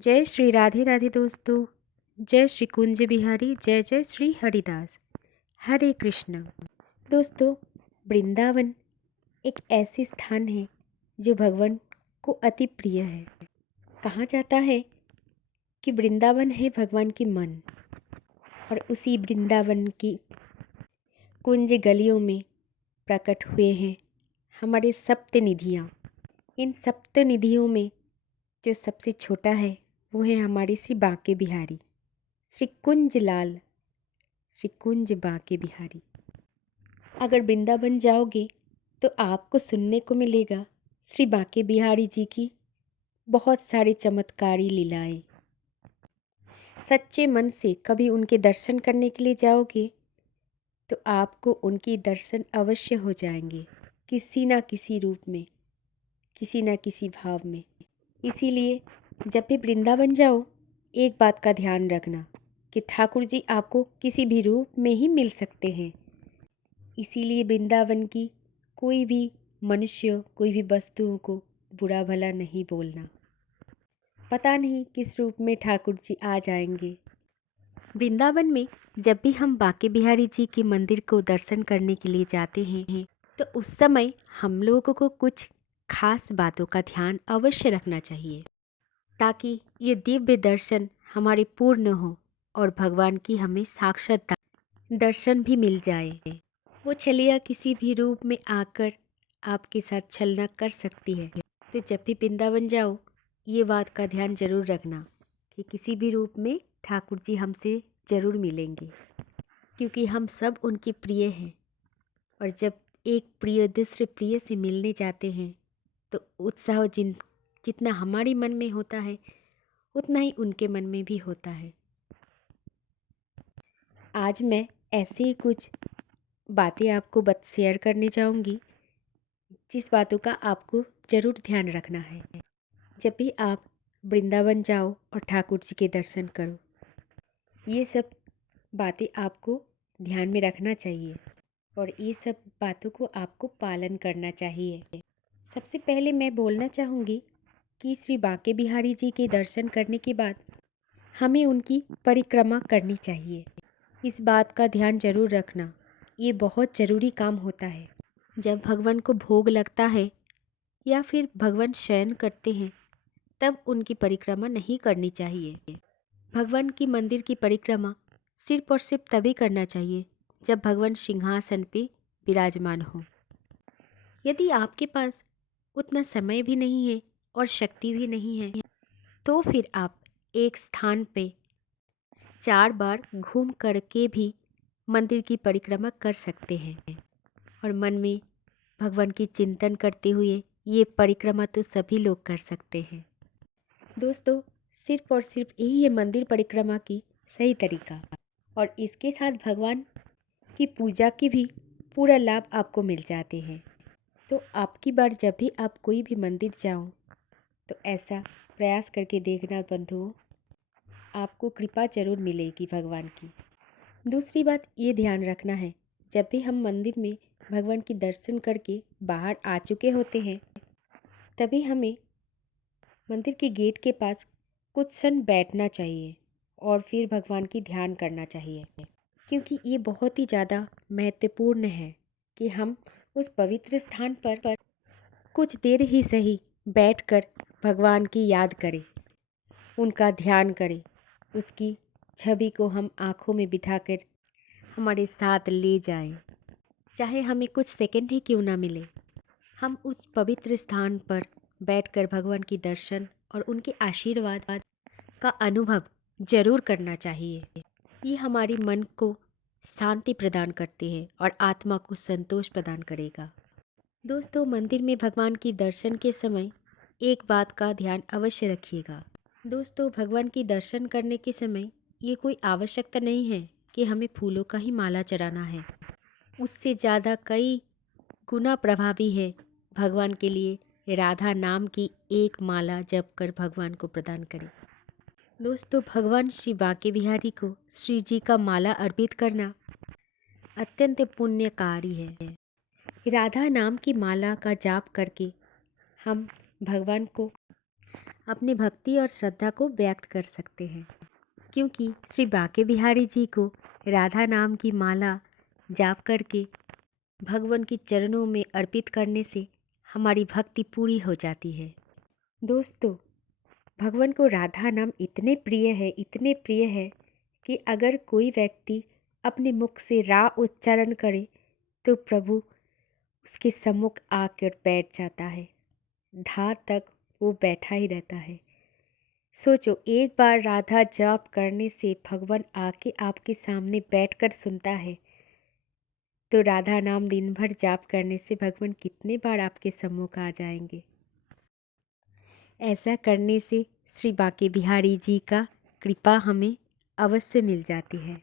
जय श्री राधे राधे दोस्तों। जय श्री कुंज बिहारी, जय जय श्री हरिदास। हरे कृष्ण। दोस्तों, वृंदावन एक ऐसी स्थान है जो भगवान को अति प्रिय है। कहा जाता है कि वृंदावन है भगवान की मन, और उसी वृंदावन की कुंज गलियों में प्रकट हुए हैं हमारे सप्त निधियाँ। इन सप्त निधियों में जो सबसे छोटा है वो है हमारे श्री बांके बिहारी, श्री कुंज लाल, श्री कुंज बांके बिहारी। अगर वृंदावन जाओगे तो आपको सुनने को मिलेगा श्री बांके बिहारी जी की बहुत सारी चमत्कारी लीलाएं। सच्चे मन से कभी उनके दर्शन करने के लिए जाओगे तो आपको उनके दर्शन अवश्य हो जाएंगे, किसी ना किसी रूप में, किसी ना किसी भाव में। इसीलिए जब भी वृंदावन जाओ, एक बात का ध्यान रखना कि ठाकुर जी आपको किसी भी रूप में ही मिल सकते हैं। इसीलिए वृंदावन की कोई भी मनुष्य, कोई भी वस्तुओं को बुरा भला नहीं बोलना। पता नहीं किस रूप में ठाकुर जी आ जाएंगे। वृंदावन में जब भी हम बांके बिहारी जी के मंदिर को दर्शन करने के लिए जाते हैं तो उस समय हम लोगों को कुछ खास बातों का ध्यान अवश्य रखना चाहिए, ताकि ये दिव्य दर्शन हमारे पूर्ण हो और भगवान की हमें साक्षात दर्शन भी मिल जाए। वो छलिया किसी भी रूप में आकर आपके साथ छलना कर सकती है। तो जब भी वृंदावन जाओ, ये बात का ध्यान जरूर रखना कि किसी भी रूप में ठाकुर जी हमसे जरूर मिलेंगे, क्योंकि हम सब उनके प्रिय हैं। और जब एक प्रिय दूसरे प्रिय से मिलने जाते हैं तो उत्साह जितना हमारे मन में होता है उतना ही उनके मन में भी होता है। आज मैं ऐसे ही कुछ बातें आपको शेयर करने जाऊंगी, जिस बातों का आपको ज़रूर ध्यान रखना है जब भी आप वृंदावन जाओ और ठाकुर जी के दर्शन करो। ये सब बातें आपको ध्यान में रखना चाहिए और ये सब बातों को आपको पालन करना चाहिए। सबसे पहले मैं बोलना चाहूँगी कि श्री बांके बिहारी जी के दर्शन करने के बाद हमें उनकी परिक्रमा करनी चाहिए। इस बात का ध्यान जरूर रखना, ये बहुत ज़रूरी काम होता है। जब भगवान को भोग लगता है या फिर भगवान शयन करते हैं तब उनकी परिक्रमा नहीं करनी चाहिए। भगवान की मंदिर की परिक्रमा सिर्फ और सिर्फ तभी करना चाहिए जब भगवान सिंहासन पे विराजमान हो। यदि आपके पास उतना समय भी नहीं है और शक्ति भी नहीं है तो फिर आप एक स्थान पे 4 बार घूम करके भी मंदिर की परिक्रमा कर सकते हैं और मन में भगवान की चिंतन करते हुए ये परिक्रमा तो सभी लोग कर सकते हैं। दोस्तों, सिर्फ और सिर्फ यही है मंदिर परिक्रमा की सही तरीका, और इसके साथ भगवान की पूजा की भी पूरा लाभ आपको मिल जाते हैं। तो आपकी बार जब भी आप कोई भी मंदिर जाओ तो ऐसा प्रयास करके देखना बंधुओं, आपको कृपा जरूर मिलेगी भगवान की। दूसरी बात ये ध्यान रखना है, जब भी हम मंदिर में भगवान की दर्शन करके बाहर आ चुके होते हैं तभी हमें मंदिर के गेट के पास कुछ क्षण बैठना चाहिए और फिर भगवान की ध्यान करना चाहिए, क्योंकि ये बहुत ही ज़्यादा महत्वपूर्ण है कि हम उस पवित्र स्थान पर कुछ देर ही सही बैठकर भगवान की याद करें, उनका ध्यान करें, उसकी छवि को हम आँखों में बिठाकर हमारे साथ ले जाएं। चाहे हमें कुछ सेकंड ही क्यों ना मिले, हम उस पवित्र स्थान पर बैठकर भगवान की दर्शन और उनके आशीर्वाद का अनुभव जरूर करना चाहिए। ये हमारे मन को शांति प्रदान करते हैं और आत्मा को संतोष प्रदान करेगा। दोस्तों, मंदिर में भगवान की दर्शन के समय एक बात का ध्यान अवश्य रखिएगा। दोस्तों, भगवान की दर्शन करने के समय ये कोई आवश्यकता नहीं है कि हमें फूलों का ही माला चढ़ाना है। उससे ज़्यादा कई गुना प्रभावी है भगवान के लिए राधा नाम की एक माला जप कर भगवान को प्रदान करें। दोस्तों, भगवान श्री बांके बिहारी को श्री जी का माला अर्पित करना अत्यंत पुण्यकारी है। राधा नाम की माला का जाप करके हम भगवान को अपनी भक्ति और श्रद्धा को व्यक्त कर सकते हैं, क्योंकि श्री बांके बिहारी जी को राधा नाम की माला जाप करके भगवान के चरणों में अर्पित करने से हमारी भक्ति पूरी हो जाती है। दोस्तों, भगवान को राधा नाम इतने प्रिय है कि अगर कोई व्यक्ति अपने मुख से रा उच्चारण करे तो प्रभु उसके सम्मुख आकर बैठ जाता है। धा तक वो बैठा ही रहता है। सोचो, एक बार राधा जाप करने से भगवान आके आपके सामने बैठकर सुनता है, तो राधा नाम दिन भर जाप करने से भगवान कितने बार आपके सम्मुख आ जाएंगे। ऐसा करने से श्री बांके बिहारी जी का कृपा हमें अवश्य मिल जाती है।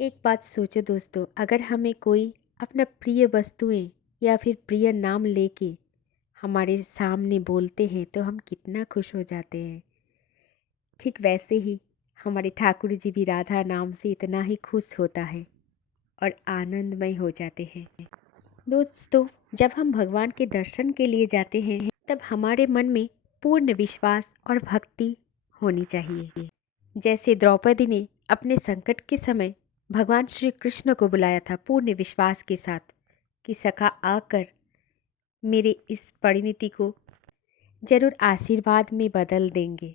एक बात सोचो दोस्तों, अगर हमें कोई अपना प्रिय वस्तुएं या फिर प्रिय नाम लेके हमारे सामने बोलते हैं तो हम कितना खुश हो जाते हैं। ठीक वैसे ही हमारे ठाकुर जी भी राधा नाम से इतना ही खुश होता है और आनंदमय हो जाते हैं। दोस्तों, जब हम भगवान के दर्शन के लिए जाते हैं तब हमारे मन में पूर्ण विश्वास और भक्ति होनी चाहिए। जैसे द्रौपदी ने अपने संकट के समय भगवान श्री कृष्ण को बुलाया था पूर्ण विश्वास के साथ कि सखा आकर मेरे इस परिणति को जरूर आशीर्वाद में बदल देंगे।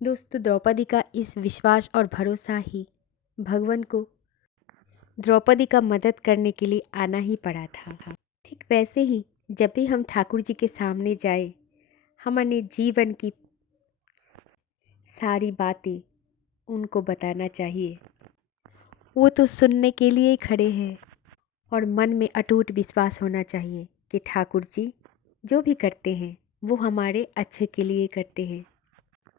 दोस्तों, द्रौपदी का इस विश्वास और भरोसा ही भगवान को द्रौपदी का मदद करने के लिए आना ही पड़ा था। ठीक वैसे ही जब भी हम ठाकुर जी के सामने जाए, हमारे जीवन की सारी बातें उनको बताना चाहिए। वो तो सुनने के लिए ही खड़े हैं और मन में अटूट विश्वास होना चाहिए कि ठाकुर जी जो भी करते हैं वो हमारे अच्छे के लिए करते हैं।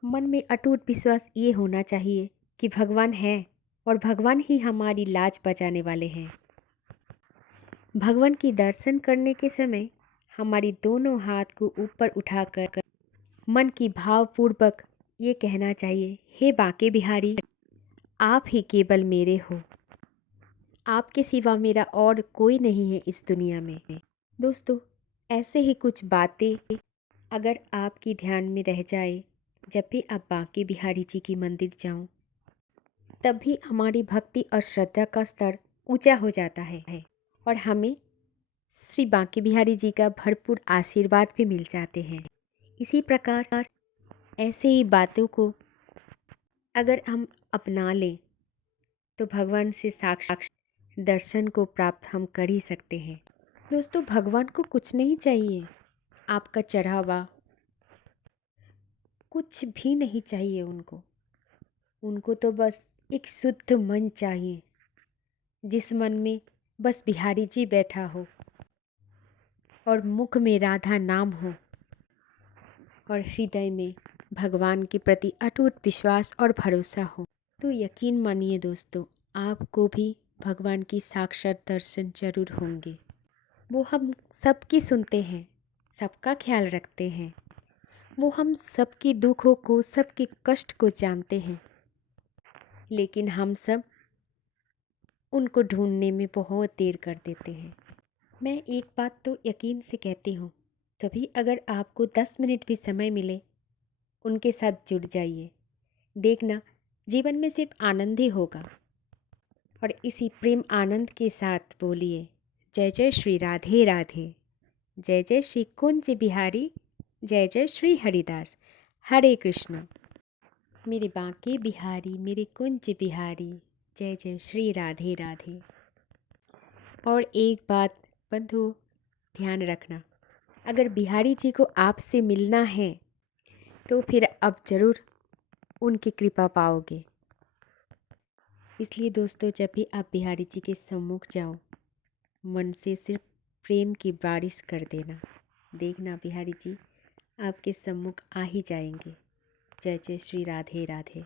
मन में अटूट विश्वास ये होना चाहिए कि भगवान हैं और भगवान ही हमारी लाज बचाने वाले हैं। भगवान की दर्शन करने के समय हमारी दोनों हाथ को ऊपर उठाकर मन की भावपूर्वक ये कहना चाहिए, हे बांके बिहारी, आप ही केवल मेरे हो, आपके सिवा मेरा और कोई नहीं है इस दुनिया में। दोस्तों, ऐसे ही कुछ बातें अगर आपकी ध्यान में रह जाए जब भी आप बांके बिहारी जी की मंदिर जाओ, तब भी हमारी भक्ति और श्रद्धा का स्तर ऊंचा हो जाता है और हमें श्री बांके बिहारी जी का भरपूर आशीर्वाद भी मिल जाते हैं। इसी प्रकार ऐसे ही बातों को अगर हम अपना लें तो भगवान से साक्षात दर्शन को प्राप्त हम कर ही सकते हैं। दोस्तों, भगवान को कुछ नहीं चाहिए, आपका चढ़ावा कुछ भी नहीं चाहिए उनको तो बस एक शुद्ध मन चाहिए, जिस मन में बस बिहारी जी बैठा हो और मुख में राधा नाम हो और हृदय में भगवान के प्रति अटूट विश्वास और भरोसा हो। तो यकीन मानिए दोस्तों, आपको भी भगवान की साक्षात दर्शन जरूर होंगे। वो हम सबकी सुनते हैं, सबका ख्याल रखते हैं, वो हम सबकी दुखों को, सबके कष्ट को जानते हैं, लेकिन हम सब उनको ढूंढने में बहुत देर कर देते हैं। मैं एक बात तो यकीन से कहती हूँ, कभी अगर आपको 10 मिनट भी समय मिले, उनके साथ जुड़ जाइए। देखना, जीवन में सिर्फ आनंद ही होगा। और इसी प्रेम आनंद के साथ बोलिए, जय जय श्री राधे राधे, जय जय श्री कुंज बिहारी, जय जय श्री हरिदास, हरे कृष्ण। मेरे बांके बिहारी, मेरे कुंज बिहारी, जय जय श्री राधे राधे। और एक बात बंधु ध्यान रखना, अगर बिहारी जी को आपसे मिलना है तो फिर अब ज़रूर उनकी कृपा पाओगे। इसलिए दोस्तों, जब भी आप बिहारी जी के सम्मुख जाओ, मन से सिर्फ प्रेम की बारिश कर देना। देखना, बिहारी जी आपके सम्मुख आ ही जाएंगे। जय जय श्री राधे राधे।